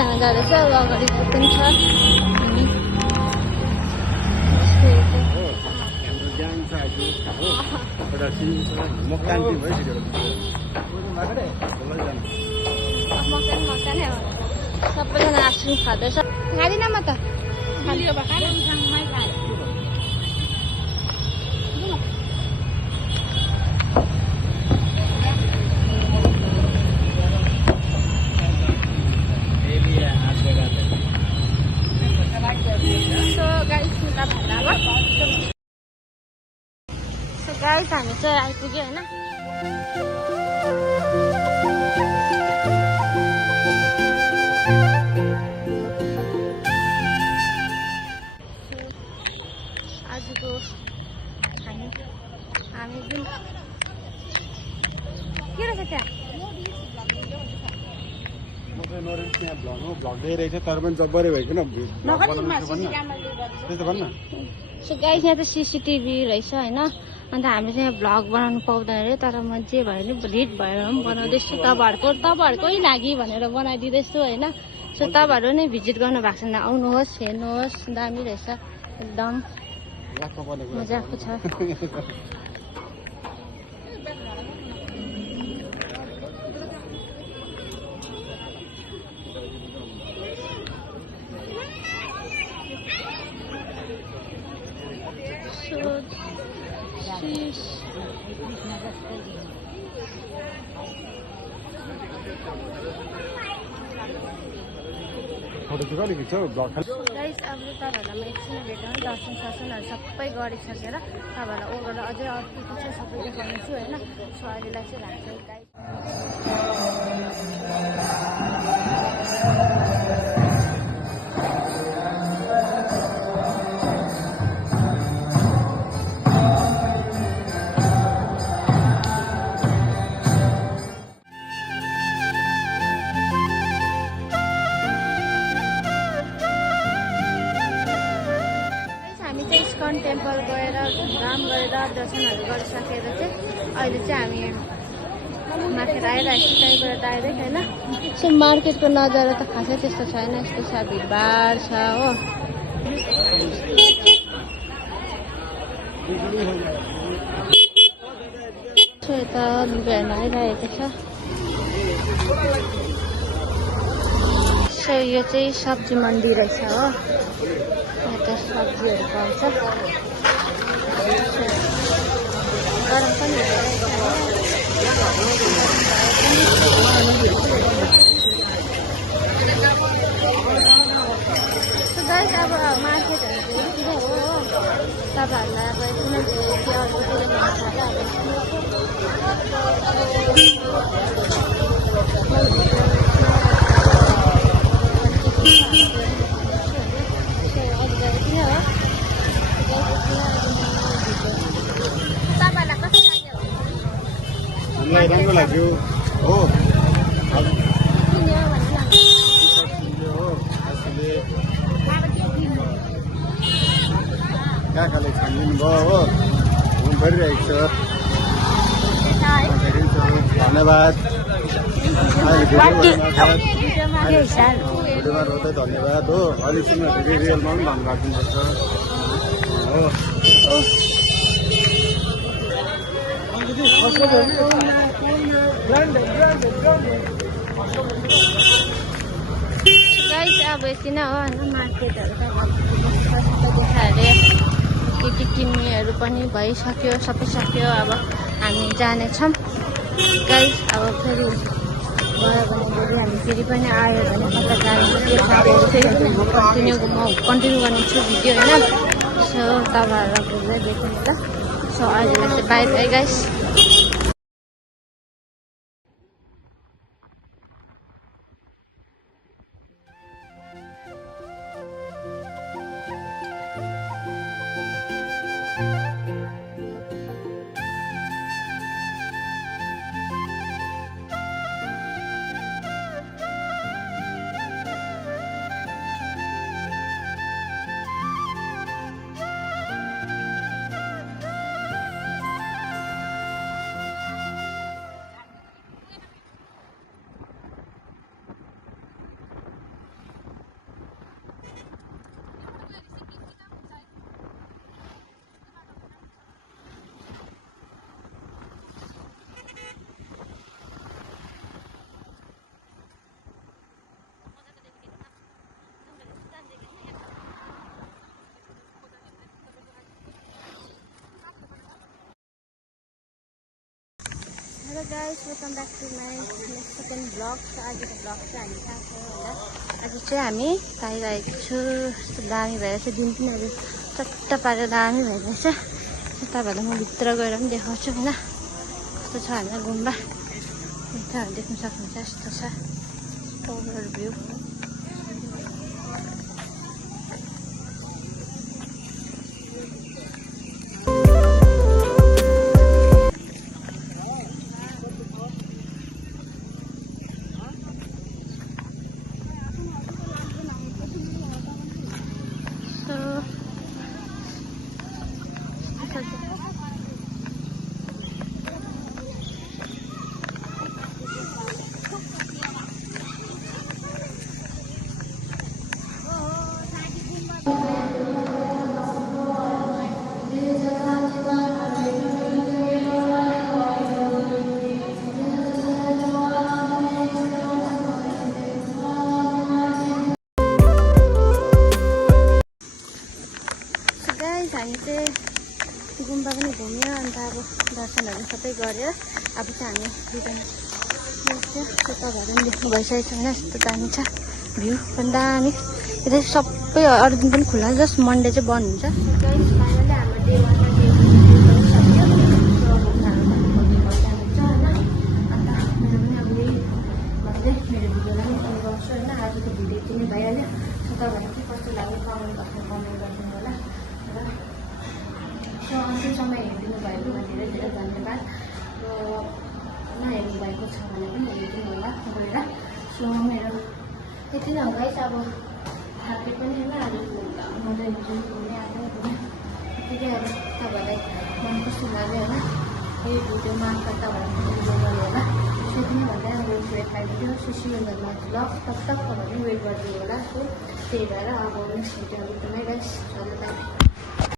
जान जाँदैछ अब अगाडिको पनि छ सबैजना आइसक्रिम खाँदैछ खाँदिन म त गाइस हामी चाहिँ आइपुग्यो होइन आजको हामी जुन के रहेछ त्यहाँ सो गाइस यहाँ त सिसिटिभी रहेछ होइन अन्त हामीले चाहिँ भ्लग बनाउनु पाउँदैन अरे तर म जे भयो नि रिड भएर पनि बनाउँदैछु तपाईँहरूकै लागि भनेर बनाइदिँदैछु होइन सो तपाईँहरू नै भिजिट गर्नु भएको छैन आउनुहोस् हेर्नुहोस् दामी रहेछ एकदम मजाको छ गाइस अब तपाईँहरूलाई म एकछिन भेटौँ दर्शन सर्सनहरू सबै गरिसकेर तपाईँहरूलाई ओभर अझै अर्को चाहिँ सबै देखाउनेछु होइन सो अहिलेलाई चाहिँ राख्छु गाइस इस्कन टेम्पल गएर घुमघाम गरेर दर्शनहरू गरिसकेर चाहिँ अहिले चाहिँ हामी मार्केट आइरहेको छु त्यहीँबाट डाइरेक्ट होइन सो मार्केटको नजारा त खासै त्यस्तो छैन यस्तो छ भिडभाड छ हो सो यता लुगा हेर्न आइरहेको छ सो यो चाहिँ सब्जी मन्डी रहेछ हो यहाँ त सब्जीहरू पाउँछ गरम पनि गाइस अब मार्केटहरू यतिकै हो तपाईँहरूलाई अब कुनै के अर्कोतिर राम्रो लाग्यो हो काकाले छानिदिनु भयो हो घुम परिरहेको छ धन्यवाद भिडियोमा रोज्दै धन्यवाद हो अहिलेसम्म रियलमा पनि धन राखिदिनुपर्छ हो गाइस अब यति नै हो होइन मार्केटहरू त देखाएर के किन्नेहरू पनि भइसक्यो सबै सक्यो अब हामी जानेछौँ गाइस अब फेरि गयो भने भोलि हामी फेरि पनि आयो भने कता जान्छ त्यो साथीहरू फेरि कन्टिन्यू गर्नेछु भिडियो होइन सो तपाईँहरूलाई भोलि देख्नु ल सो अहिलेलाई चाहिँ bye bye guys hello guys, welcome back to my second blog. आजको ब्लग चाहिँ हामी कहाँ छ होला, आज चाहिँ हामी पाइरहेको छु। यस्तो दामी भइरहेछ, दिन पनि अहिले चट्ट पारेर दामी भइरहेछ। तपाईँहरूलाई म भित्र गएर पनि देखाउँछु होइन कस्तो छ हामीलाई गुम्बा। यता देख्न सक्नुहुन्छ, यस्तो छ ओभर भ्यू। हामी चाहिँ गुम्बा पनि घुम्यो, अन्त अब दर्शनहरू सबै गऱ्यो। अब चाहिँ हामी रिटर्न तपाईँहरू पनि देख्नु भइसकेको छैन, यस्तो दामी छ भ्यू पनि दामी। यता सबै अरू दिन पनि खुल्ला, जस्ट मन्डे चाहिँ बन्द हुन्छ। आजको भिडियो यति नै भइहाल्यो। तपाईँहरूलाई के कस्तो लाग्यो कमेन्ट गरिदिनु होला। र अन्तिमसम्म हेरिदिनु भएकोमा धेरै धेरै धन्यवाद। र नहेर्नु भएको छ भने पनि हेरिदिनु होला गएर। सो मेरो यति नै हो गाइस, अब थाके पनि होइन, आज मजाले घुम्ने आएको यतिकै। अब तपाईँहरूलाई मन कस्तो लाग्यो होइन यही भिडियो मार्फत तपाईँहरूलाई इन्जोय गर्नु होला। त्यति नै भन्दा अब वेट भिडियो सुशीलमा ब्लग तब तक तपाईँहरूले वेट गरिदिनु होला। सो त्यही भएर अब नेक्स्ट भिडियो एकदमै गाइस।